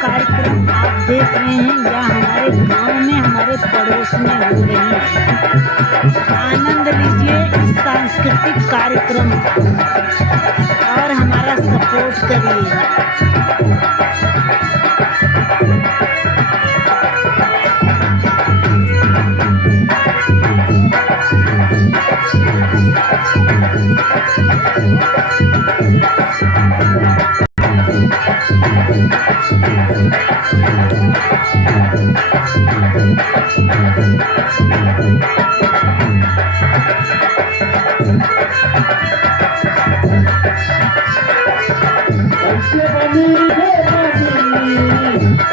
कार्यक्रम आप देख रहे हैं या हमारे गांव में हमारे पड़ोस में हो रही है। आनंद लीजिए इस सांस्कृतिक कार्यक्रम का और हमारा सपोर्ट करिए।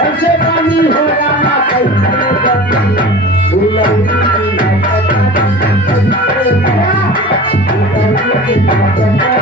ऐसे पानी हो रहा कैसे